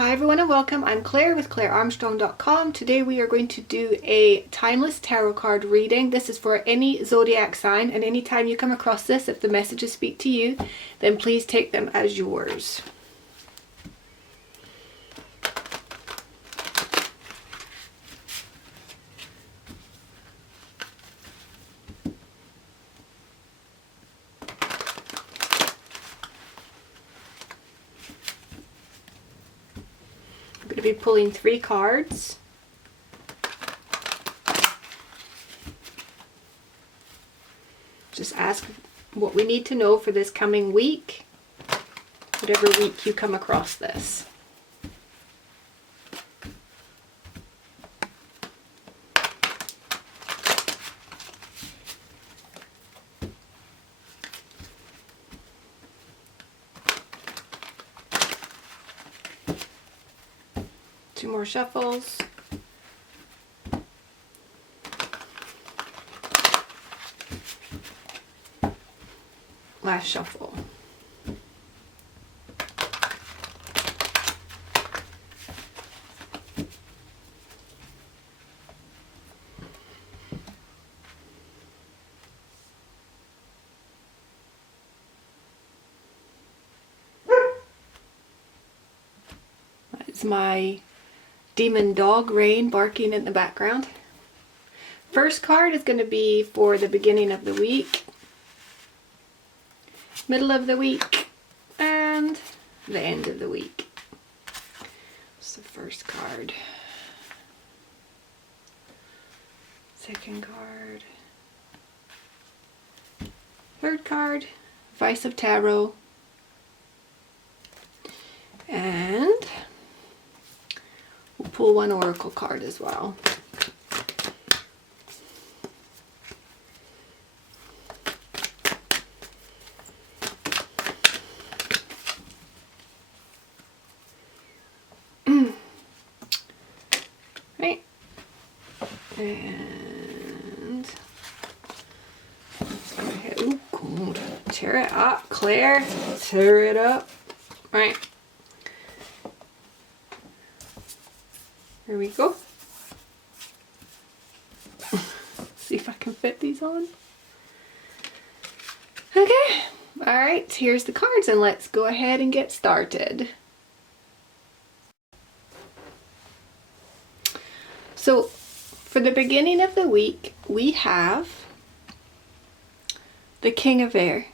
Hi everyone and welcome. I'm Claire with ClareArmstrong.com. Today we are going to do a timeless tarot card reading. This is for any zodiac sign, and anytime you come across this, if the messages speak to you, then please take them as yours. I'm going to be pulling 3 cards. Just ask what we need to know for this coming week, whatever week you come across this. Two more shuffles. Last shuffle. That's my demon dog Rain barking in the background. First card is going to be for the beginning of the week, middle of the week, and the end of the week. It's the first card. Second card. Third card. Vice of Tarot. And we'll pull one oracle card as well. Right. And let's go ahead. Oh, God. Tear it up, Claire. Tear it up. Right. Here we go. See if I can fit these on. Okay. Alright, here's the cards and let's go ahead and get started. So, for the beginning of the week, we have the King of Air.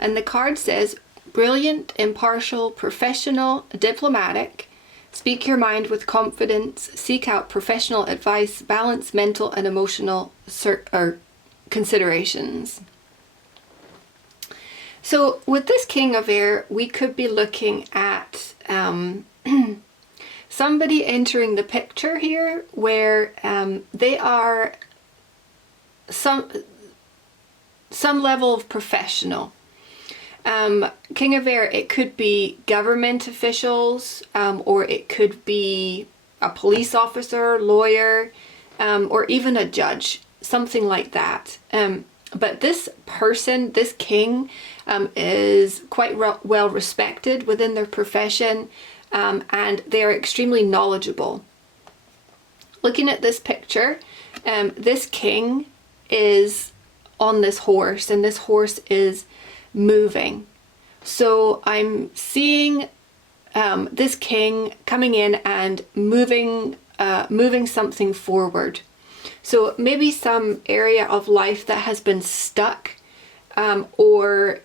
And the card says, brilliant, impartial, professional, diplomatic. Speak your mind with confidence, seek out professional advice, balance mental and emotional considerations. So with this King of Air, we could be looking at somebody entering the picture here where they are some level of professional. King of Air, it could be government officials, or it could be a police officer, lawyer, or even a judge, something like that. But this person, this king, is quite well respected within their profession, and they are extremely knowledgeable. Looking at this picture, this king is on this horse, and this horse is moving. So I'm seeing this king coming in and moving something forward. So maybe some area of life that has been stuck, or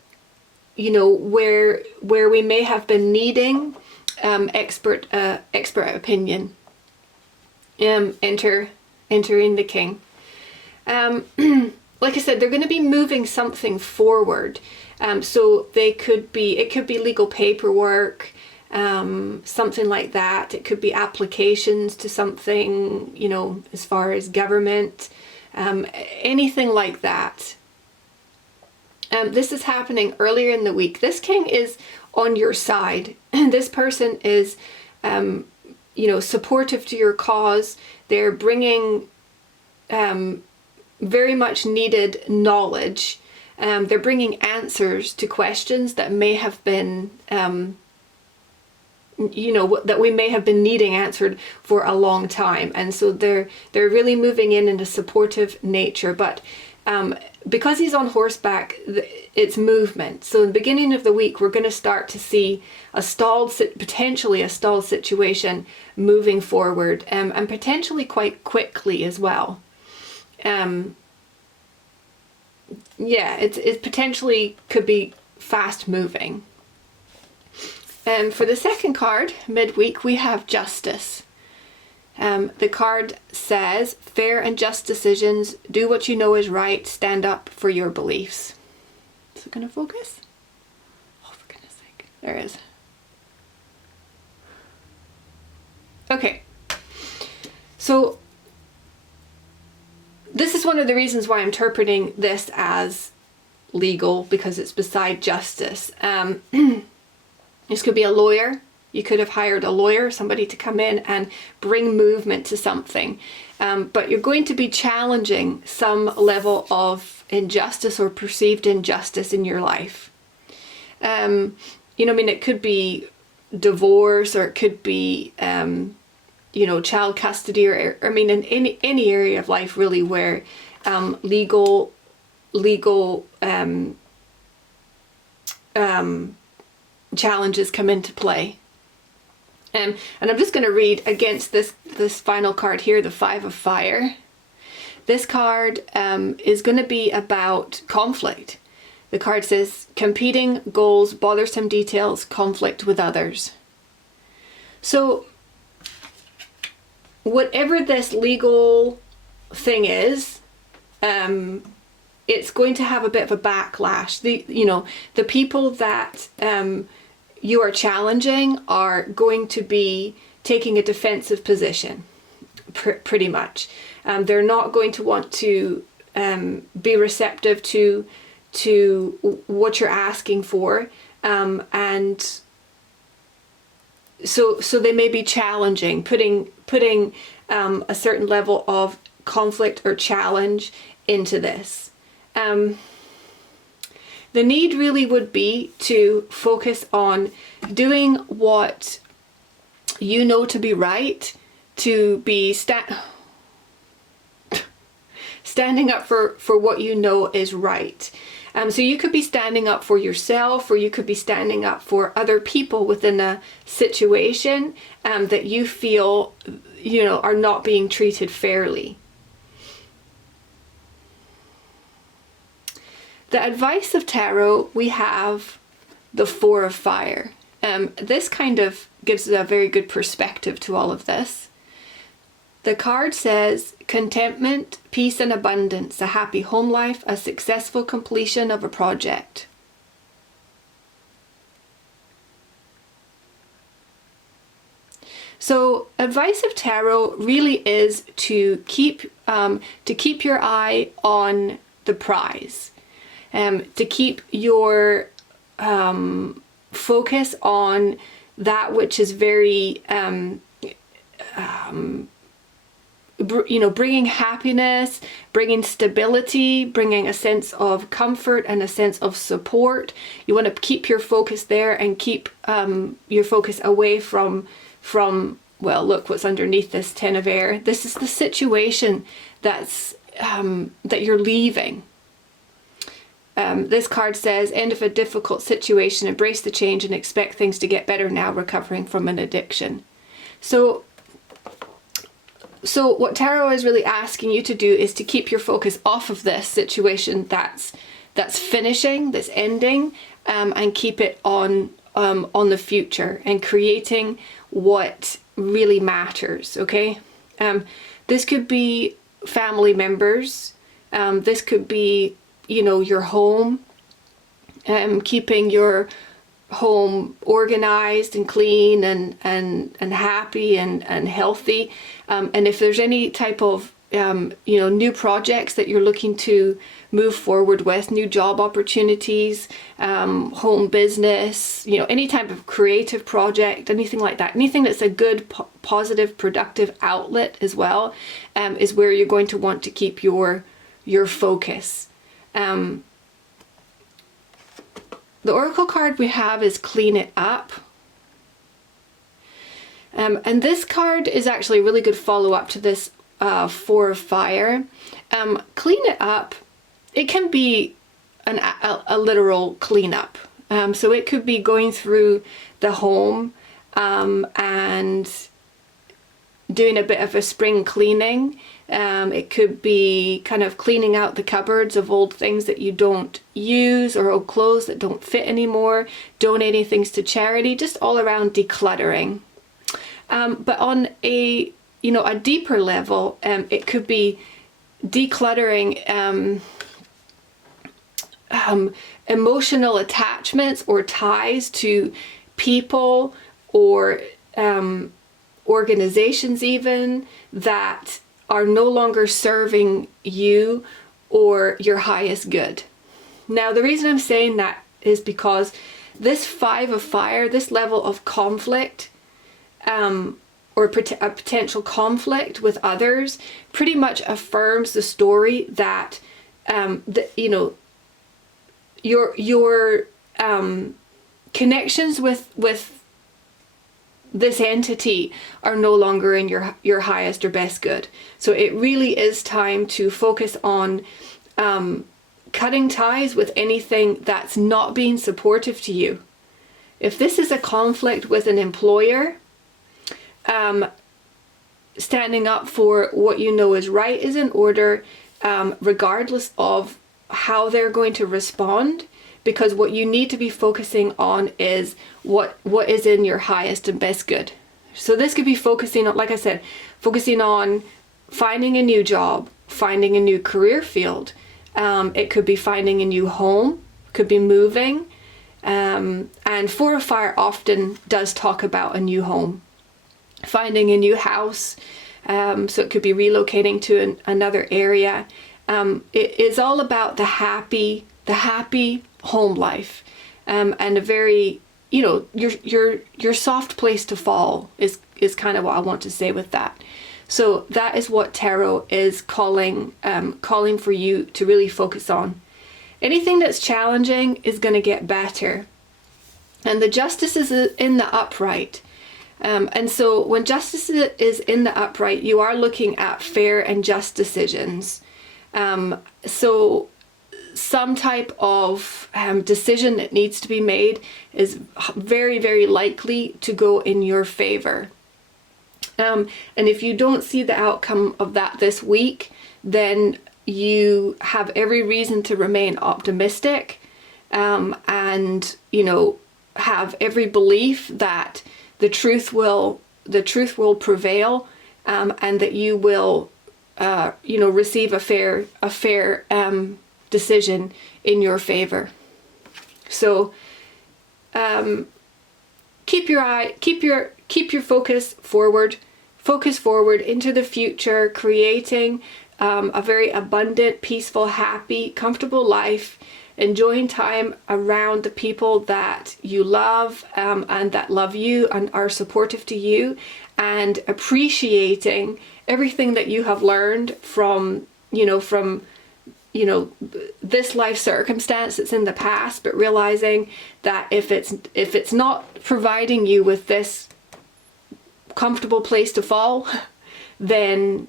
you know, where we may have been needing expert opinion. Entering the king. Like I said, they're going to be moving something forward. So it could be legal paperwork, something like that. It could be applications to something, you know, as far as government, anything like that. This is happening earlier in the week. This king is on your side. This person is, you know, supportive to your cause. They're bringing very much needed knowledge. They're bringing answers to questions that may have been that we may have been needing answered for a long time. And so they're really moving in a supportive nature. But because he's on horseback, it's movement. So in the beginning of the week, we're going to start to see potentially a stalled situation moving forward, and potentially quite quickly as well. It potentially could be fast moving. And for the second card, midweek, we have Justice. The card says, fair and just decisions, do what you know is right, stand up for your beliefs. Is it going to focus? Oh, for goodness sake. There it is. Okay. So, this is one of the reasons why I'm interpreting this as legal, because it's beside justice. This could be a lawyer. You could have hired a lawyer, somebody to come in and bring movement to something. But you're going to be challenging some level of injustice or perceived injustice in your life. It could be divorce, or it could be, child custody, or in any area of life really where legal challenges come into play. And I'm just going to read against this final card here, the Five of Fire. This card is going to be about conflict. The card says, competing goals, bothersome details, conflict with others. So whatever this legal thing is, it's going to have a bit of a backlash. The people that you are challenging are going to be taking a defensive position, pretty much. They're not going to want to be receptive to what you're asking for, and so they may be challenging, putting a certain level of conflict or challenge into this. The need really would be to focus on doing what you know to be right, to be standing up for what you know is right. So you could be standing up for yourself, or you could be standing up for other people within a situation that you feel, are not being treated fairly. The advice of tarot, we have the Four of Fire. This kind of gives a very good perspective to all of this. The card says, contentment, peace and abundance, a happy home life, a successful completion of a project. So advice of tarot really is to keep your eye on the prize. To keep your focus on that which is very, bringing happiness, bringing stability, bringing a sense of comfort and a sense of support. You want to keep your focus there and keep your focus away from, well, look what's underneath this Ten of Air. This is the situation that you're leaving. This card says, end of a difficult situation, embrace the change and expect things to get better now, recovering from an addiction. So what tarot is really asking you to do is to keep your focus off of this situation that's finishing, that's ending, and keep it on the future and creating what really matters, okay? This could be family members. This could be your home, keeping your home organized and clean and happy and healthy. And if there's any type of, new projects that you're looking to move forward with, new job opportunities, home business, any type of creative project, anything like that, anything that's a good, positive, productive outlet as well, is where you're going to want to keep your focus. The oracle card we have is clean it up. And this card is actually a really good follow-up to this 4 of fire. Clean it up. It can be a literal cleanup. So it could be going through the home and doing a bit of a spring cleaning. It could be kind of cleaning out the cupboards of old things that you don't use, or old clothes that don't fit anymore, donating things to charity, just all around decluttering. But on a deeper level, it could be decluttering emotional attachments or ties to people or organizations even that are no longer serving you or your highest good. Now, the reason I'm saying that is because this 5 of fire, this level of conflict, or a potential conflict with others, pretty much affirms the story that your connections with this entity are no longer in your highest or best good. So it really is time to focus on cutting ties with anything that's not being supportive to you. If this is a conflict with an employer, standing up for what you know is right is in order, regardless of how they're going to respond, because what you need to be focusing on is what is in your highest and best good. So this could be focusing on, like I said, focusing on finding a new job, finding a new career field. It could be finding a new home, could be moving. And 4 of fire often does talk about a new home, finding a new house. So it could be relocating to another area. It is all about the happy home life, and a very, your soft place to fall is kind of what I want to say with that. So that is what tarot is calling for you to really focus on. Anything that's challenging is going to get better. And the justice is in the upright. And so when justice is in the upright, you are looking at fair and just decisions. So some type of decision that needs to be made is very, very likely to go in your favor. And if you don't see the outcome of that this week, then you have every reason to remain optimistic, and have every belief that the truth will prevail, and that you will receive a fair decision in your favor. So keep your focus forward into the future, creating a very abundant, peaceful, happy, comfortable life, enjoying time around the people that you love, and that love you and are supportive to you, and appreciating everything that you have learned from this life circumstance that's in the past, but realizing that if it's not providing you with this comfortable place to fall, then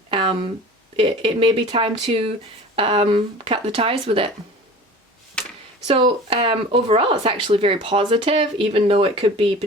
it may be time to cut the ties with it. So overall, it's actually very positive, even though it could be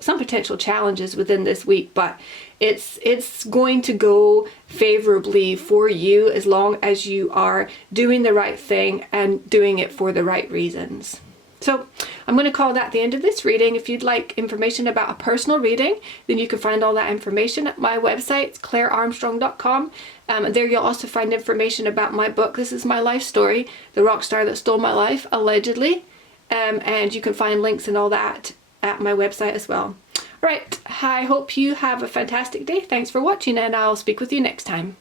some potential challenges within this week, but it's going to go favorably for you as long as you are doing the right thing and doing it for the right reasons. So I'm going to call that the end of this reading. If you'd like information about a personal reading, then you can find all that information at my website. It's clarearmstrong.com. There you'll also find information about my book, This Is My Life Story, The Rock Star That Stole My Life, Allegedly. And you can find links and all that at my website as well. All right, I hope you have a fantastic day. Thanks for watching, and I'll speak with you next time.